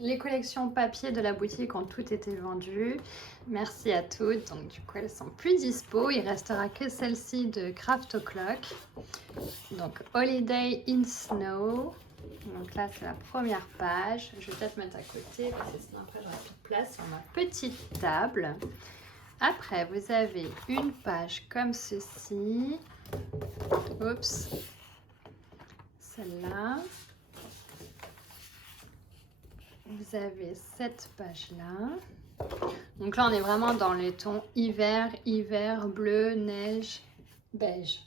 les collections papier de la boutique ont toutes été vendues. Merci à toutes. Donc du coup, elles sont plus dispo. Il restera que celle-ci de Craft O'Clock. Donc Holiday in Snow. Donc là, c'est la première page. Je vais peut-être mettre à côté parce que sinon après, j'aurai plus de place sur ma petite table. Après, vous avez une page comme ceci. Oups. Celle-là. Vous avez cette page-là. Donc là, on est vraiment dans les tons hiver, bleu, neige, beige.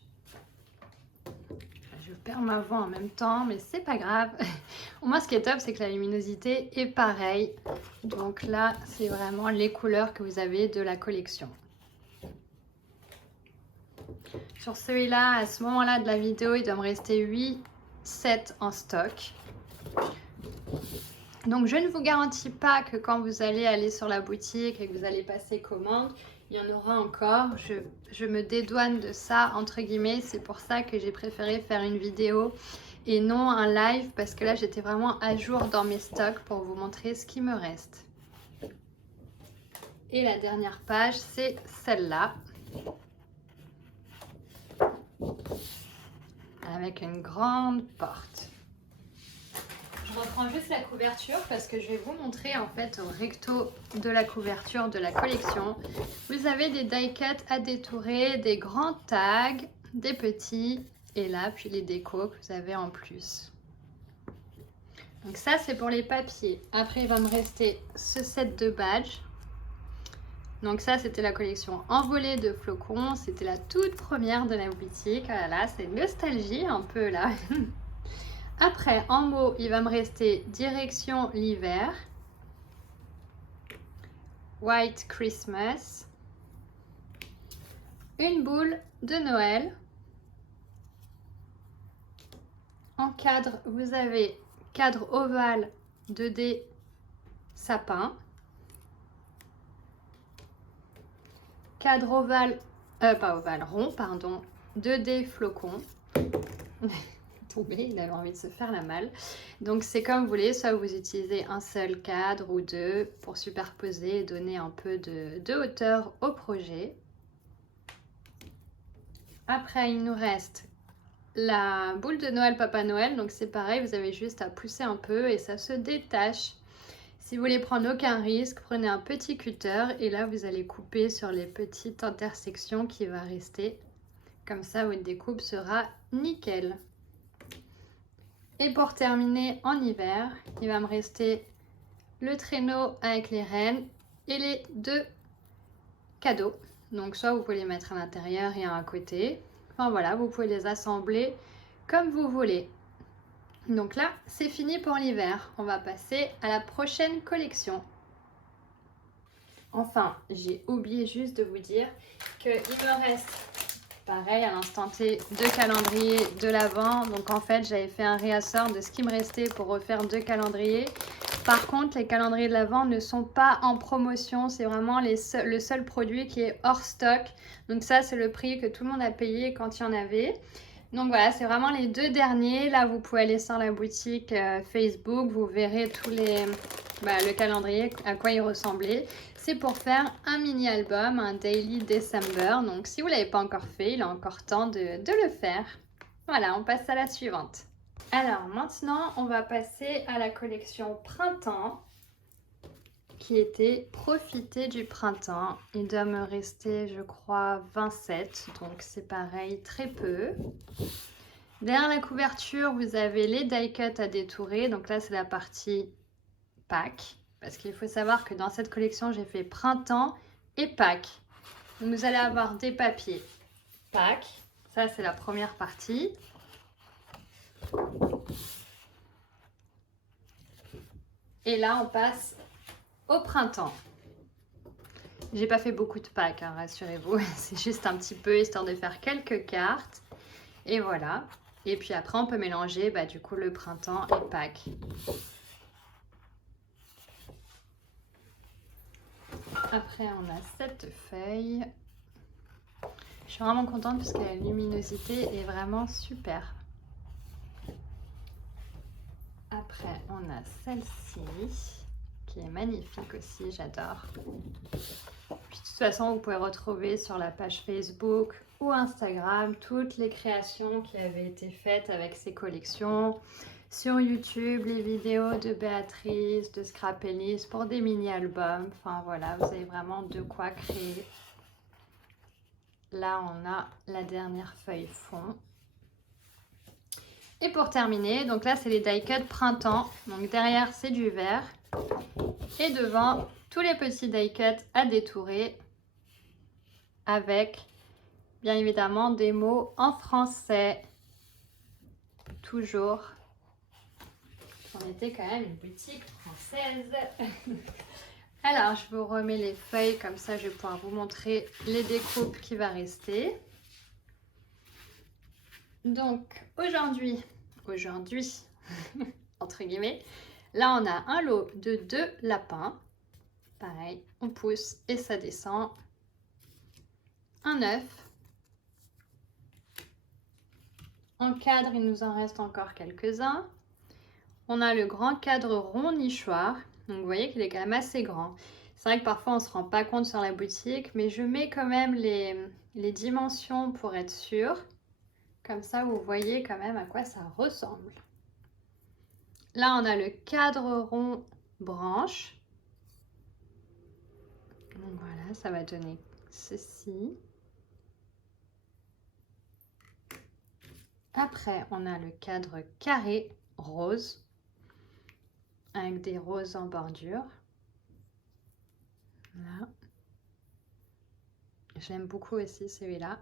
Je perds ma voix en même temps, mais c'est pas grave. Au moins, ce qui est top, c'est que la luminosité est pareille. Donc là, c'est vraiment les couleurs que vous avez de la collection. Sur celui-là, à ce moment-là de la vidéo, il doit me rester 8 sets en stock. Donc je ne vous garantis pas que quand vous allez aller sur la boutique et que vous allez passer commande, il y en aura encore. Je me dédouane de ça, entre guillemets. C'est pour ça que j'ai préféré faire une vidéo et non un live, parce que là j'étais vraiment à jour dans mes stocks pour vous montrer ce qui me reste. Et la dernière page, c'est celle-là, avec une grande porte. Je reprends juste la couverture parce que je vais vous montrer en fait au recto de la couverture de la collection. Vous avez des die cuts à détourer, des grands tags, des petits et là puis les décos que vous avez en plus. Donc ça c'est pour les papiers. Après il va me rester ce set de badges. Donc ça c'était la collection envolée de flocons. C'était la toute première de la boutique. Ah là là, c'est nostalgie un peu là. Après, en mots, il va me rester direction l'hiver, White Christmas, une boule de Noël. En cadre, vous avez cadre ovale 2D sapin, cadre ovale, pas ovale, rond, pardon, 2D flocon. Tombé, il avait envie de se faire la malle. Donc c'est comme vous voulez, soit vous utilisez un seul cadre ou deux pour superposer et donner un peu de hauteur au projet. Après il nous reste la boule de Noël Papa Noël, donc c'est pareil, vous avez juste à pousser un peu et ça se détache. Si vous voulez prendre aucun risque, prenez un petit cutter et là vous allez couper sur les petites intersections qui va rester. Comme ça votre découpe sera nickel. Et pour terminer en hiver, il va me rester le traîneau avec les rennes et les deux cadeaux. Donc soit vous pouvez les mettre à l'intérieur et un à côté. Enfin voilà, vous pouvez les assembler comme vous voulez. Donc là, c'est fini pour l'hiver. On va passer à la prochaine collection. Enfin, j'ai oublié juste de vous dire qu'il me reste pareil à l'instant T, deux calendriers de l'Avent. Donc en fait, j'avais fait un réassort de ce qui me restait pour refaire deux calendriers. Par contre, les calendriers de l'Avent ne sont pas en promotion. C'est vraiment le seul produit qui est hors stock. Donc ça, c'est le prix que tout le monde a payé quand il y en avait. Donc voilà, c'est vraiment les deux derniers. Là, vous pouvez aller sur la boutique Facebook. Vous verrez tous le calendrier, à quoi il ressemblait. C'est pour faire un mini-album, un Daily December. Donc, si vous ne l'avez pas encore fait, il est encore temps de le faire. Voilà, on passe à la suivante. Alors, maintenant, on va passer à la collection Printemps, qui était Profiter du printemps. Il doit me rester, je crois, 27. Donc, c'est pareil, très peu. Derrière la couverture, vous avez les die cuts à détourer. Donc là, c'est la partie Pâques. Parce qu'il faut savoir que dans cette collection, j'ai fait printemps et Pâques. Donc vous allez avoir des papiers Pâques. Ça, c'est la première partie. Et là, on passe au printemps. J'ai pas fait beaucoup de Pâques, hein, rassurez-vous. C'est juste un petit peu, histoire de faire quelques cartes. Et voilà. Et puis après, on peut mélanger du coup le printemps et Pâques. Après, on a cette feuille. Je suis vraiment contente parce que la luminosité est vraiment super. Après, on a celle-ci. qui est magnifique aussi, j'adore. Puis de toute façon, vous pouvez retrouver sur la page Facebook ou Instagram toutes les créations qui avaient été faites avec ces collections. Sur YouTube, les vidéos de Béatrice, de Scrap Elise pour des mini-albums. Enfin voilà, vous avez vraiment de quoi créer. Là, on a la dernière feuille fond. Et pour terminer, donc là, c'est les die cut printemps. Donc derrière, c'est du vert. Et devant, tous les petits die cut à détourer avec, bien évidemment, des mots en français. Toujours. On était quand même une boutique française. Alors, je vous remets les feuilles, comme ça je vais pouvoir vous montrer les découpes qui va rester. Donc, aujourd'hui, entre guillemets, là on a un lot de 2 lapins. Pareil, on pousse et ça descend. Un œuf. En cadre, il nous en reste encore quelques-uns. On a le grand cadre rond nichoir. Donc vous voyez qu'il est quand même assez grand. C'est vrai que parfois on ne se rend pas compte sur la boutique, mais je mets quand même les dimensions pour être sûre. Comme ça vous voyez quand même à quoi ça ressemble. Là on a le cadre rond branche. Donc voilà, ça va donner ceci. Après on a le cadre carré rose, avec des roses en bordure. Là. J'aime beaucoup aussi celui-là.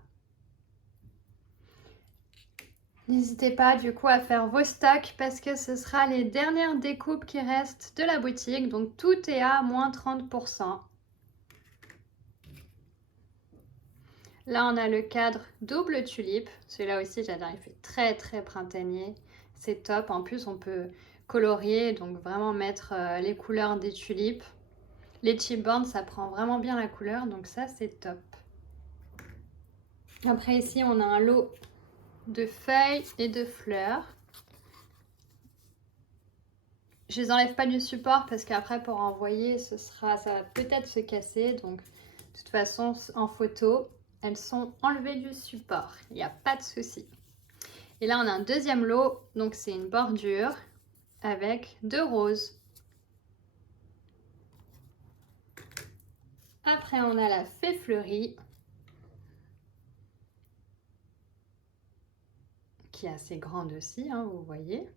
N'hésitez pas du coup à faire vos stocks parce que ce sera les dernières découpes qui restent de la boutique. Donc tout est à moins 30%. Là on a le cadre double tulipe. Celui-là aussi j'adore, il fait très très printanier. C'est top. En plus on peut colorier, donc vraiment mettre les couleurs des tulipes. Les chipboards, ça prend vraiment bien la couleur, donc ça c'est top. Après ici, on a un lot de feuilles et de fleurs. Je les enlève pas du support parce qu'après pour envoyer, ça va peut-être se casser. Donc de toute façon, en photo, elles sont enlevées du support. Il n'y a pas de souci. Et là, on a un deuxième lot. Donc c'est une bordure avec 2 roses. Après, on a la fée fleurie qui est assez grande aussi, hein, vous voyez.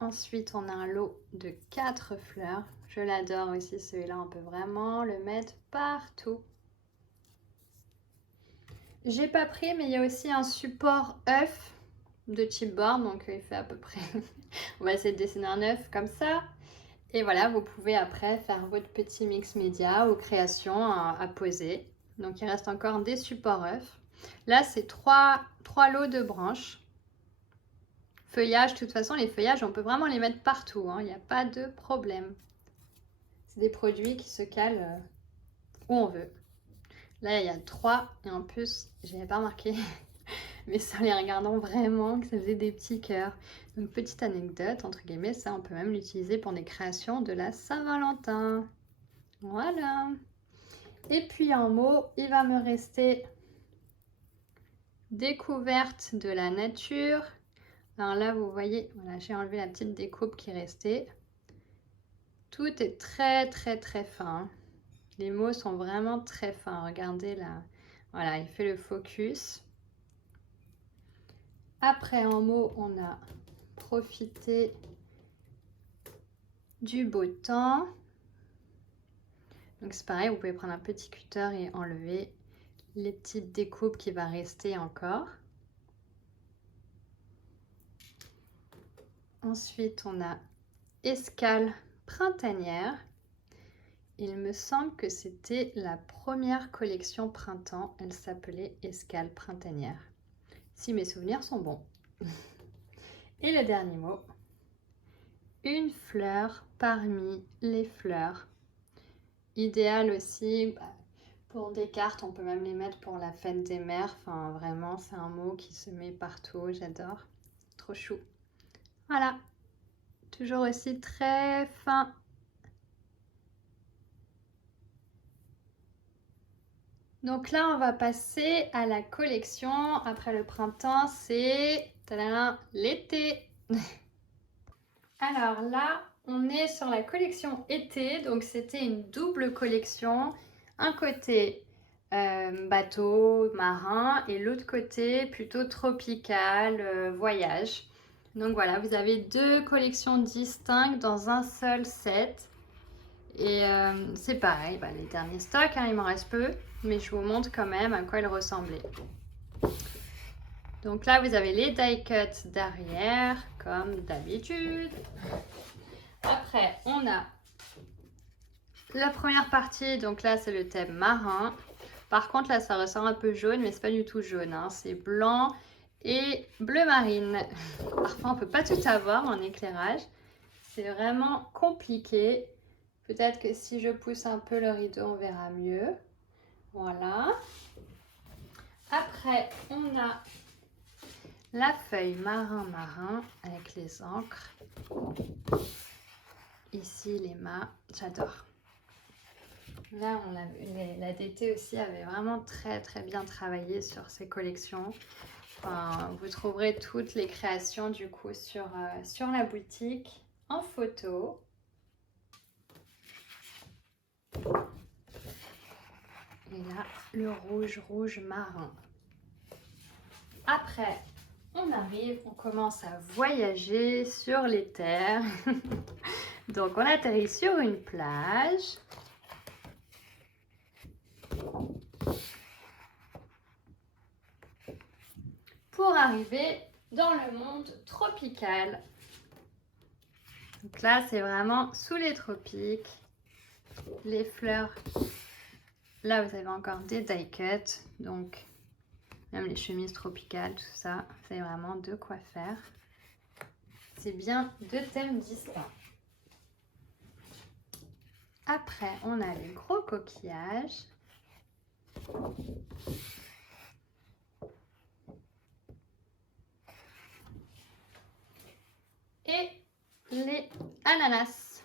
Ensuite, on a un lot de 4 fleurs. Je l'adore aussi, celui-là, on peut vraiment le mettre partout. J'ai pas pris, mais il y a aussi un support œuf de chipboard, donc il fait à peu près... On va essayer de dessiner un œuf comme ça. Et voilà, vous pouvez après faire votre petit mix média ou création à poser. Donc il reste encore des supports œufs. Là, c'est 3 lots de branches. Feuillage, de toute façon, les feuillages, on peut vraiment les mettre partout. Il n'y a pas de problème. C'est des produits qui se calent où on veut. Là, il y a 3 et en plus, je n'avais pas remarqué, mais c'est en les regardant vraiment que ça faisait des petits cœurs. Donc, petite anecdote, entre guillemets, ça, on peut même l'utiliser pour des créations de la Saint-Valentin. Voilà. Et puis, en mots, il va me rester découverte de la nature. Alors là, vous voyez, voilà, j'ai enlevé la petite découpe qui restait. Tout est très, très, très fin. Les mots sont vraiment très fins. Regardez là. Voilà, il fait le focus. Après, en mots, on a profité du beau temps. Donc c'est pareil, vous pouvez prendre un petit cutter et enlever les petites découpes qui va rester encore. Ensuite, on a escale printanière. Il me semble que c'était la première collection printemps. Elle s'appelait escale printanière. Si mes souvenirs sont bons. Et le dernier mot. Une fleur parmi les fleurs. Idéal aussi pour des cartes. On peut même les mettre pour la fête des mères. Enfin, vraiment, c'est un mot qui se met partout. J'adore. Trop chou. Voilà. Toujours aussi très fin. Donc là, on va passer à la collection. Après le printemps, c'est l'été. Alors là, on est sur la collection été. Donc c'était une double collection. Un côté bateau, marin et l'autre côté plutôt tropical, voyage. Donc voilà, vous avez deux collections distinctes dans un seul set. Et c'est pareil, les derniers stocks, il m'en reste peu, mais je vous montre quand même à quoi ils ressemblaient. Donc là, vous avez les die cuts derrière, comme d'habitude. Après, on a la première partie, donc là, c'est le thème marin. Par contre, là, ça ressort un peu jaune, mais c'est pas du tout jaune, hein. C'est blanc et bleu marine. Parfois, on peut pas tout avoir en éclairage. C'est vraiment compliqué. Peut-être que si je pousse un peu le rideau, on verra mieux. Voilà. Après, on a la feuille marin avec les encres. Ici, les mâts. J'adore. Là, la DT aussi avait vraiment très bien travaillé sur ses collections. Enfin, vous trouverez toutes les créations du coup sur la boutique en photo. Et là, le rouge marin. Après, on commence à voyager sur les terres. Donc, on atterrit sur une plage. Pour arriver dans le monde tropical. Donc là, c'est vraiment sous les tropiques. Les fleurs. Là, vous avez encore des die cuts. Donc, même les chemises tropicales, tout ça. Vous avez vraiment de quoi faire. C'est bien deux thèmes distincts. Après, on a les gros coquillages. Et les ananas.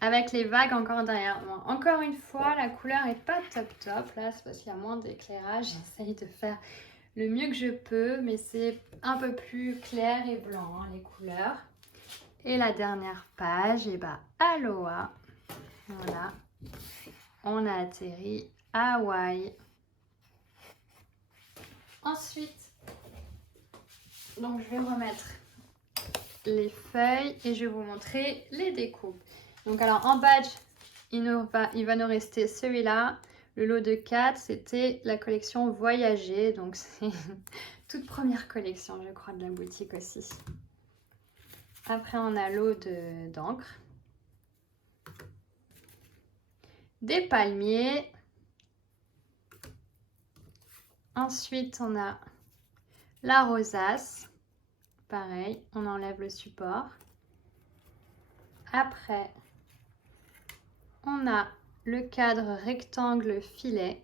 Avec les vagues encore derrière. Bon, encore une fois, la couleur est pas top. Là, c'est parce qu'il y a moins d'éclairage. J'essaye de faire le mieux que je peux, mais c'est un peu plus clair et blanc, hein, les couleurs. Et la dernière page, Aloha. Voilà. On a atterri à Hawaï. Ensuite, donc je vais remettre les feuilles et je vais vous montrer les découpes. Donc alors en badge, il va nous rester celui-là. Le lot de 4, c'était la collection Voyager. Donc c'est toute première collection, je crois, de la boutique aussi. Après, on a l'eau d'encre. Des palmiers. Ensuite, on a la rosace. Pareil, on enlève le support. Après, on a le cadre rectangle filet.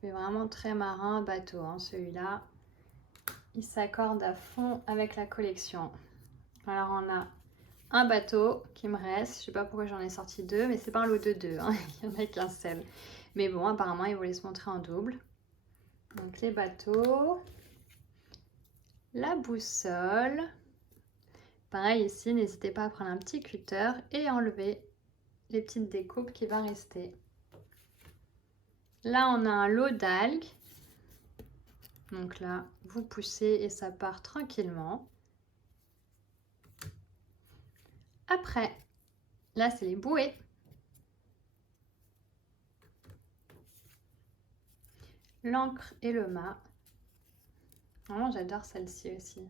C'est vraiment très marin, bateau, hein, celui-là. Il s'accorde à fond avec la collection. Alors, on a un bateau qui me reste. Je ne sais pas pourquoi j'en ai sorti deux, mais c'est pas un lot de deux. Hein. Il n'y en a qu'un seul. Mais bon, apparemment, ils voulaient se montrer en double. Donc, les bateaux. La boussole. Pareil ici, n'hésitez pas à prendre un petit cutter et enlever les petites découpes qui vont rester. Là, on a un lot d'algues. Donc là, vous poussez et ça part tranquillement. Après, là, c'est les bouées. L'encre et le mât. Vraiment, j'adore celle-ci aussi.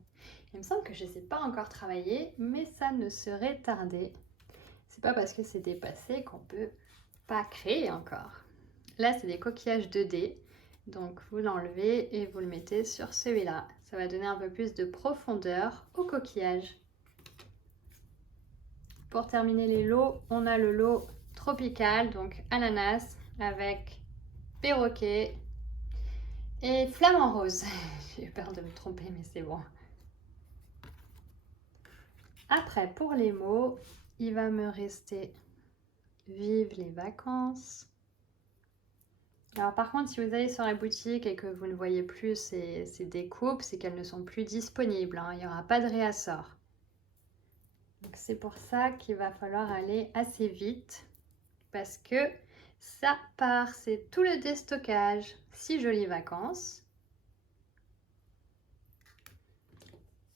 Il me semble que je ne les ai pas encore travaillées, mais ça ne serait tardé. C'est pas parce que c'est dépassé qu'on peut pas créer encore. Là, c'est des coquillages 2D. Donc, vous l'enlevez et vous le mettez sur celui-là. Ça va donner un peu plus de profondeur au coquillage. Pour terminer les lots, on a le lot tropical, donc ananas avec perroquet. et flamant rose. J'ai eu peur de me tromper, mais c'est bon. Après, pour les mots, il va me rester vive les vacances. Alors par contre, si vous allez sur la boutique et que vous ne voyez plus ces découpes, c'est qu'elles ne sont plus disponibles, hein. Il n'y aura pas de réassort. Donc c'est pour ça qu'il va falloir aller assez vite parce que ça part, c'est tout le déstockage. 6 jolies vacances.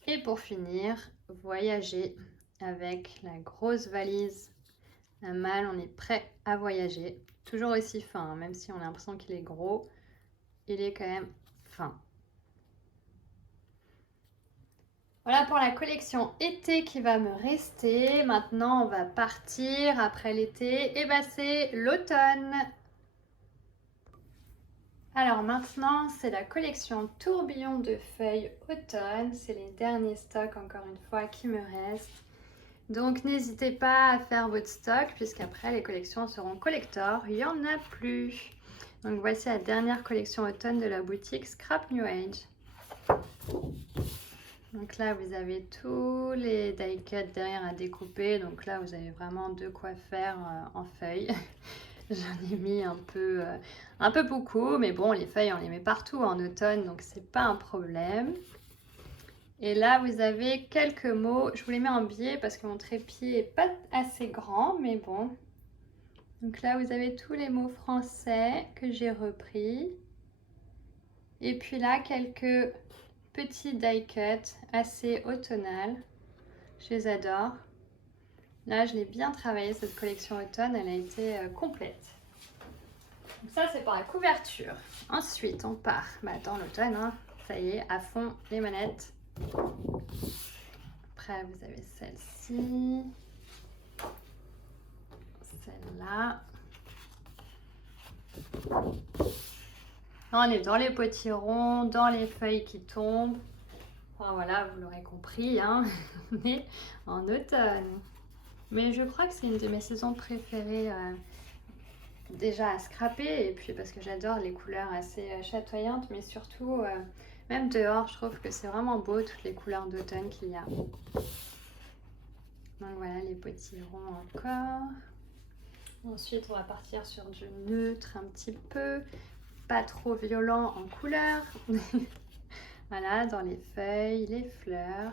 Et pour finir, voyager avec la grosse valise. Un mal, on est prêt à voyager. Toujours aussi fin, hein, même si on a l'impression qu'il est gros, il est quand même fin. Voilà pour la collection été qui va me rester. Maintenant, on va partir après l'été. Et bah, c'est l'automne. Alors maintenant, c'est la collection tourbillon de feuilles automne. C'est les derniers stocks, encore une fois, qui me restent. Donc n'hésitez pas à faire votre stock, puisqu'après les collections seront collector. Il n'y en a plus. Donc voici la dernière collection automne de la boutique Scrap New Age. Donc là, vous avez tous les die cuts derrière à découper. Donc là, vous avez vraiment de quoi faire en feuilles. J'en ai mis un peu beaucoup, mais bon, les feuilles, on les met partout en automne, donc c'est pas un problème. Et là, vous avez quelques mots. Je vous les mets en biais parce que mon trépied est pas assez grand, mais bon. Donc là, vous avez tous les mots français que j'ai repris. Et puis là, quelques petits die cuts assez automnales. Je les adore. Là, je l'ai bien travaillé, cette collection automne. Elle a été complète. Donc ça, c'est pour la couverture. Ensuite, on part dans l'automne. Hein. Ça y est, à fond les manettes. Après, vous avez celle-ci. Celle-là. On est dans les potirons, dans les feuilles qui tombent. Enfin, voilà, vous l'aurez compris, hein. On est en automne. Mais je crois que c'est une de mes saisons préférées déjà à scraper. Et puis parce que j'adore les couleurs assez chatoyantes. Mais surtout, même dehors, je trouve que c'est vraiment beau, toutes les couleurs d'automne qu'il y a. Donc voilà, les potirons encore. Ensuite, on va partir sur du neutre un petit peu. Pas trop violent en couleur. Voilà, dans les feuilles, les fleurs.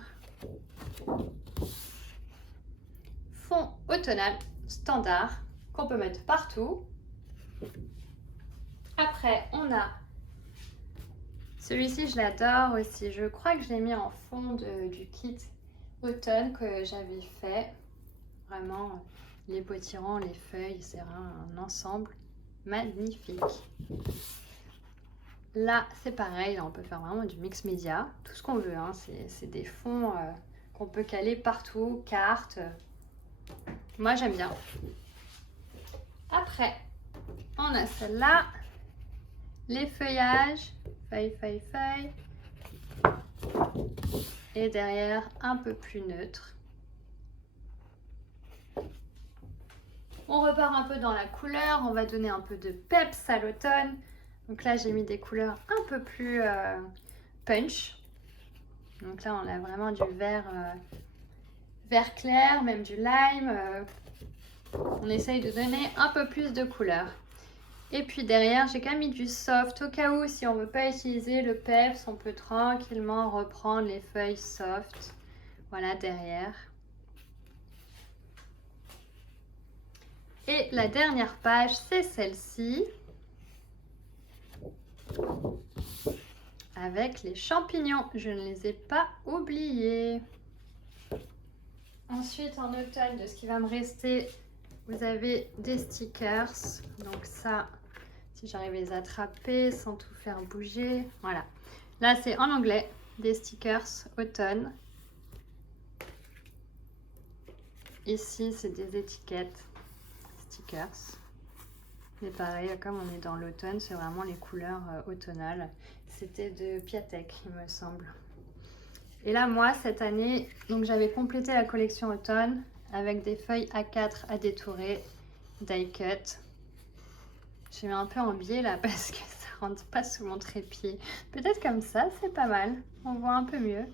Fond automnal standard qu'on peut mettre partout. Après, on a celui-ci, je l'adore aussi. Je crois que je l'ai mis en fond du kit automne que j'avais fait. Vraiment, les potirons, les feuilles, c'est un ensemble magnifique. Là, c'est pareil, là, on peut faire vraiment du mix média, tout ce qu'on veut. Hein. C'est des fonds qu'on peut caler partout, cartes. Moi, j'aime bien. Après, on a celle-là, les feuillages, feuille. Et derrière, un peu plus neutre. On repart un peu dans la couleur, on va donner un peu de peps à l'automne. Donc là, j'ai mis des couleurs un peu plus punch. Donc là, on a vraiment du vert clair, même du lime. On essaye de donner un peu plus de couleur. Et puis derrière, j'ai quand même mis du soft. Au cas où, si on ne veut pas utiliser le peps, on peut tranquillement reprendre les feuilles soft. Voilà, derrière. Et la dernière page, c'est celle-ci. Avec les champignons, je ne les ai pas oubliés. Ensuite, en automne, de ce qui va me rester, vous avez des stickers. Donc ça, si j'arrive à les attraper sans tout faire bouger. Voilà. Là, c'est en anglais, des stickers automne. Ici, c'est des étiquettes stickers. Mais pareil, comme on est dans l'automne, c'est vraiment les couleurs automnales. C'était de Piatek, il me semble. Et là, moi, cette année, donc j'avais complété la collection automne avec des feuilles A4 à détourer, die cut. J'ai mis un peu en biais là parce que ça rentre pas sous mon trépied. Peut-être comme ça, c'est pas mal. On voit un peu mieux.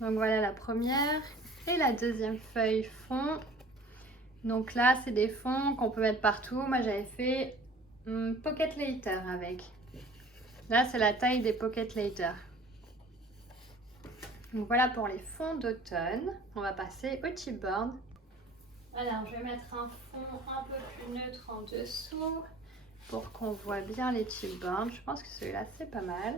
Donc voilà la première. Et la deuxième feuille fond. Donc là, c'est des fonds qu'on peut mettre partout. Moi, j'avais fait Pocket Later avec. Là, c'est la taille des Pocket Later. Donc voilà pour les fonds d'automne. On va passer au chipboard. Alors, je vais mettre un fond un peu plus neutre en dessous pour qu'on voit bien les chipboards. Je pense que celui-là, c'est pas mal.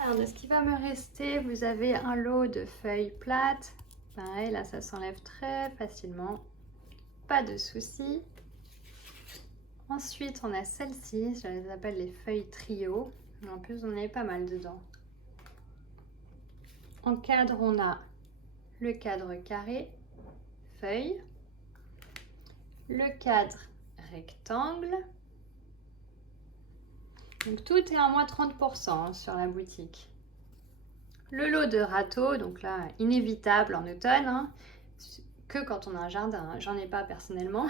Alors, de ce qui va me rester, vous avez un lot de feuilles plates. Pareil, là, ça s'enlève très facilement. Pas de souci. Ensuite, on a celle-ci. Je les appelle les feuilles trio. En plus, on est pas mal dedans. En cadre, on a le cadre carré, feuille, le cadre rectangle. Donc tout est à moins 30% sur la boutique. Le lot de râteaux, donc là, inévitable en automne, hein, que quand on a un jardin. Hein. J'en ai pas personnellement,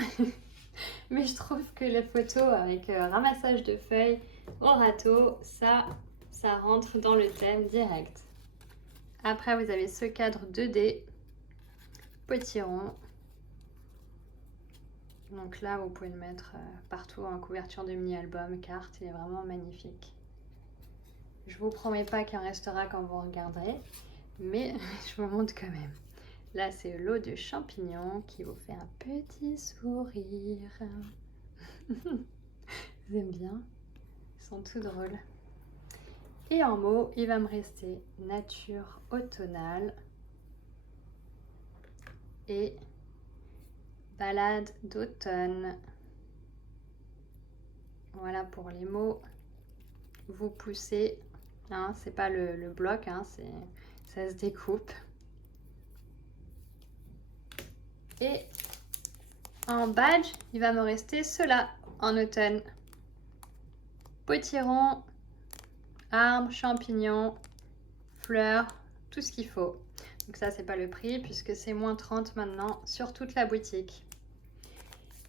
mais je trouve que les photos avec ramassage de feuilles au râteau, ça rentre dans le thème direct. Après, vous avez ce cadre 2D, potiron. Donc là, vous pouvez le mettre partout en couverture de mini-album, carte, il est vraiment magnifique. Je vous promets pas qu'il en restera quand vous regarderez, mais je vous montre quand même. Là, c'est l'eau de champignons qui vous fait un petit sourire. Vous aimez bien? Ils sont tout drôles. Et en mots, il va me rester nature automnale et balade d'automne. Voilà pour les mots. Vous poussez, hein, c'est pas le bloc, hein, ça se découpe. Et en badge, il va me rester cela en automne. Potiron, arbres, champignons, fleurs, tout ce qu'il faut. Donc ça, c'est pas le prix puisque c'est moins 30 maintenant sur toute la boutique.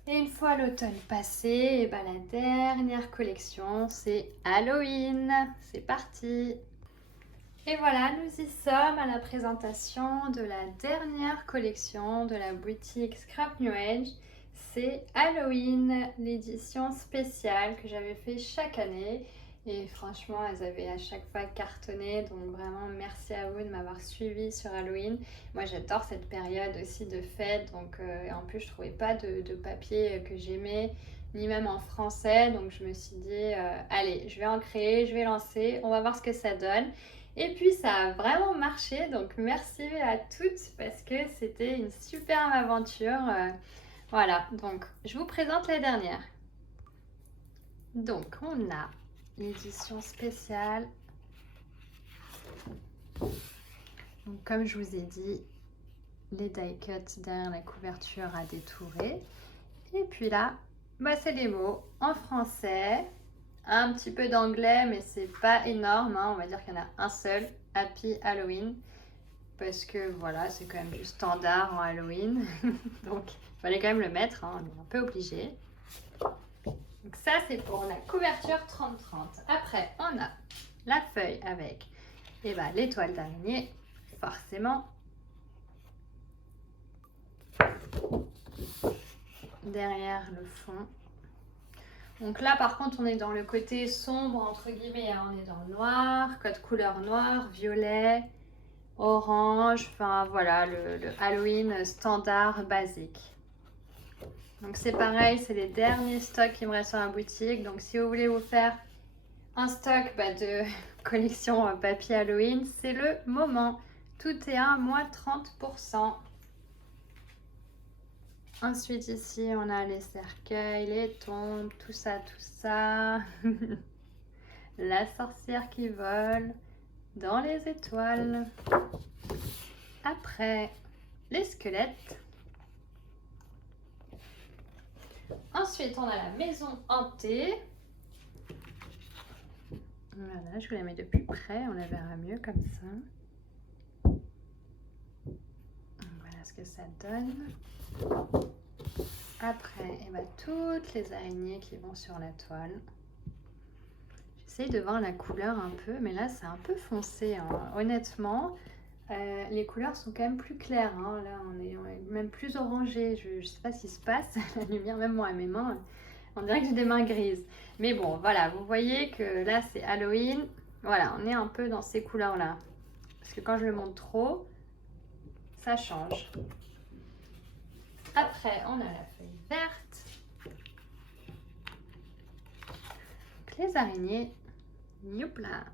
Et une fois l'automne passé, et ben la dernière collection, c'est Halloween. C'est parti! Et voilà, nous y sommes à la présentation de la dernière collection de la boutique Scrap New Age. C'est Halloween, l'édition spéciale que j'avais fait chaque année. Et franchement, elles avaient à chaque fois cartonné. Donc vraiment, merci à vous de m'avoir suivi sur Halloween. Moi, j'adore cette période aussi de fête. Donc, en plus, je trouvais pas de papier que j'aimais, ni même en français. Donc, je me suis dit, allez, je vais en créer, je vais lancer. On va voir ce que ça donne. Et puis, ça a vraiment marché. Donc, merci à toutes parce que c'était une superbe aventure. Voilà, donc je vous présente la dernière. Donc, on a l'édition spéciale. Donc, comme je vous ai dit, les die cuts derrière la couverture à détourer. Et puis là, bah, c'est les mots en français, un petit peu d'anglais, mais c'est pas énorme. Hein. On va dire qu'il y en a un seul, Happy Halloween. Parce que voilà, c'est quand même du standard en Halloween. Donc, il fallait quand même le mettre, hein, on est un peu obligé. Donc ça, c'est pour la couverture 30-30. Après, on a la feuille avec l'étoile d'araignée, forcément. Derrière le fond. Donc là, par contre, on est dans le côté sombre, entre guillemets. Hein. On est dans le noir, code couleur noir, violet, orange. Enfin, voilà, le Halloween standard basique. Donc c'est pareil, c'est les derniers stocks qui me restent dans la boutique. Donc si vous voulez vous faire un stock de collection papier Halloween, c'est le moment. Tout est à moins 30%. Ensuite ici, on a les cercueils, les tombes, tout ça, tout ça. La sorcière qui vole dans les étoiles. Après, les squelettes. Ensuite, on a la maison hantée. Voilà, je vous la mets de plus près, on la verra mieux comme ça. Voilà ce que ça donne. Après, toutes les araignées qui vont sur la toile. J'essaye de voir la couleur un peu, mais là c'est un peu foncé, hein. Honnêtement, les couleurs sont quand même plus claires, hein. Là on est même plus orangé. Je sais pas ce qui se passe, la lumière, même moi à mes mains, on dirait que j'ai des mains grises. Mais bon, voilà, vous voyez que là c'est Halloween. Voilà, on est un peu dans ces couleurs-là. Parce que quand je le monte trop, ça change. Après, on a la feuille verte. Donc, les araignées, youpla.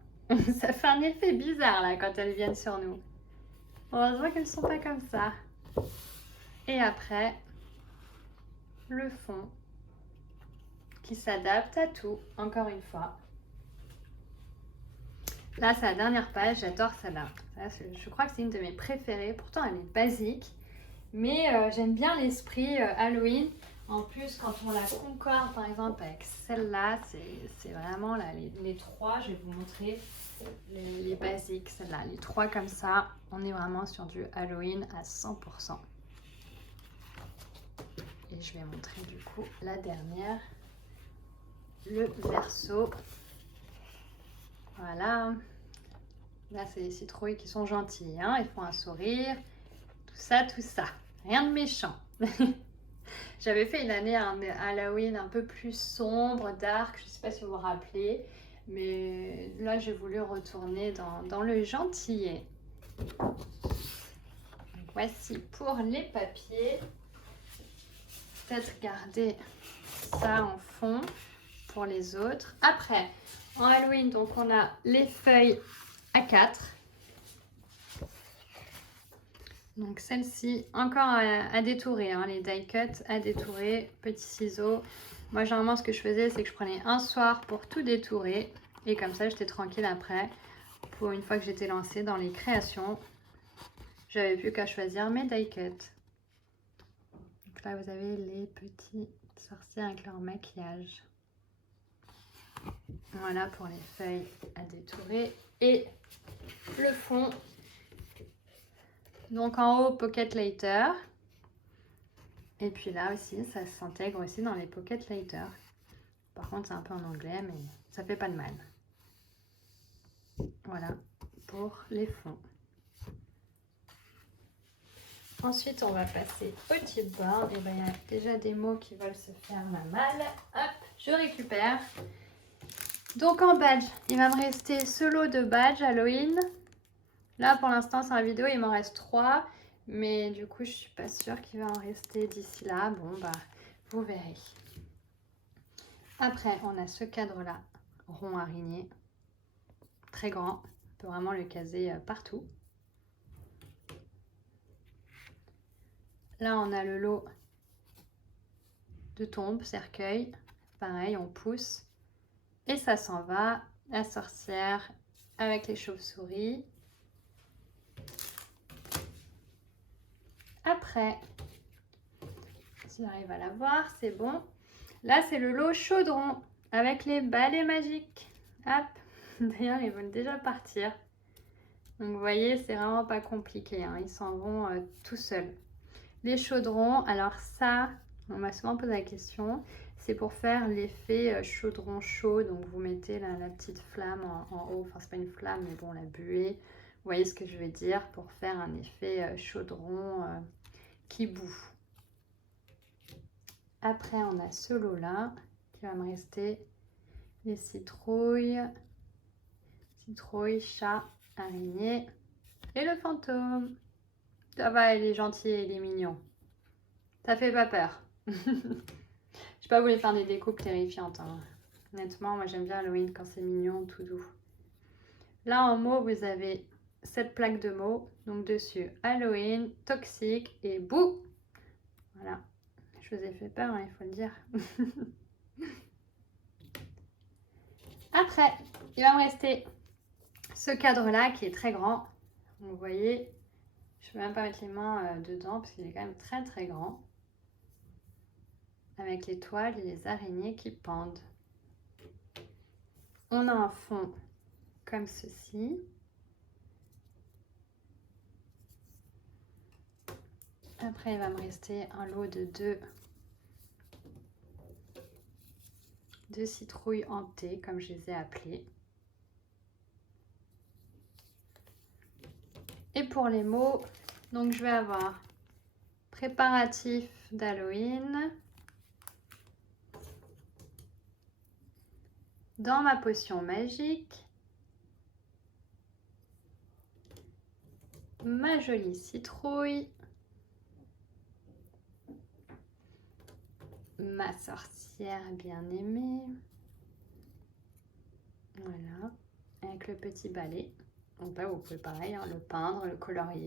Ça fait un effet bizarre là quand elles viennent sur nous. Heureusement qu'elles ne sont pas comme ça. Et après, le fond qui s'adapte à tout, encore une fois. Là, c'est la dernière page, j'adore celle-là. Je crois que c'est une de mes préférées. Pourtant, elle est basique. Mais j'aime bien l'esprit Halloween. En plus, quand on la concorde, par exemple, avec celle-là, c'est vraiment là, les trois, je vais vous montrer les basiques, celle-là. Les trois comme ça, on est vraiment sur du Halloween à 100%. Et je vais montrer du coup la dernière, le verso. Voilà. Là, c'est les citrouilles qui sont gentilles, hein. Ils font un sourire. Tout ça, tout ça. Rien de méchant. J'avais fait une année un Halloween un peu plus sombre, dark, je ne sais pas si vous vous rappelez, mais là j'ai voulu retourner dans le gentillet. Donc, voici pour les papiers. Peut-être garder ça en fond pour les autres. Après, en Halloween, donc on a les feuilles A4. Donc celle-ci, encore à détourer, hein, les die cut à détourer, petits ciseaux. Moi généralement ce que je faisais c'est que je prenais un soir pour tout détourer et comme ça j'étais tranquille après. Pour une fois que j'étais lancée dans les créations, j'avais plus qu'à choisir mes die cut. Donc là vous avez les petits sorciers avec leur maquillage. Voilà pour les feuilles à détourer et le fond. Donc en haut, Pocket Later. Et puis là aussi, ça s'intègre aussi dans les Pocket Later. Par contre, c'est un peu en anglais, mais ça fait pas de mal. Voilà pour les fonds. Ensuite, on va passer au chipboard. Et bien, il y a déjà des mots qui veulent se faire ma malle. Hop, je récupère. Donc en badge, il va me rester ce lot de badges Halloween. Là, pour l'instant, sur la vidéo, il m'en reste 3. Mais du coup, je suis pas sûre qu'il va en rester d'ici là. Bon, bah, vous verrez. Après, on a ce cadre-là, rond araignée. Très grand. On peut vraiment le caser partout. Là, on a le lot de tombes, cercueil. Pareil, on pousse. Et ça s'en va. La sorcière avec les chauves-souris. Après, si j'arrive à la voir, c'est bon. Là, c'est le lot chaudron avec les balais magiques. Hop. D'ailleurs, ils veulent déjà partir. Donc, vous voyez, c'est vraiment pas compliqué, hein. Ils s'en vont tout seuls. Les chaudrons, alors ça, on m'a souvent posé la question. C'est pour faire l'effet chaudron chaud. Donc, vous mettez la petite flamme en haut. Enfin, c'est pas une flamme, mais bon, la buée. Vous voyez ce que je veux dire, pour faire un effet chaudron qui bout. Après, on a ce lot-là qui va me rester les citrouilles, chat, araignée et le fantôme. Ça va, il est gentil et il est mignon. Ça fait pas peur. Je sais pas, vous voulez faire des découpes terrifiantes, hein. Honnêtement, moi j'aime bien Halloween quand c'est mignon, tout doux. Là en mots, vous avez cette plaque de mots. Donc dessus, Halloween, toxique et bouh. Voilà. Je vous ai fait peur, hein, il faut le dire. Après, il va me rester ce cadre-là qui est très grand. Vous voyez, je ne vais même pas mettre les mains dedans parce qu'il est quand même très très grand. Avec les toiles et les araignées qui pendent. On a un fond comme ceci. Après, il va me rester un lot de de citrouilles hantées, comme je les ai appelées. Et pour les mots, donc je vais avoir préparatif d'Halloween, dans ma potion magique, ma jolie citrouille, ma sorcière bien-aimée, voilà, avec le petit balai. Donc là, vous pouvez pareil, hein, le peindre, le colorier.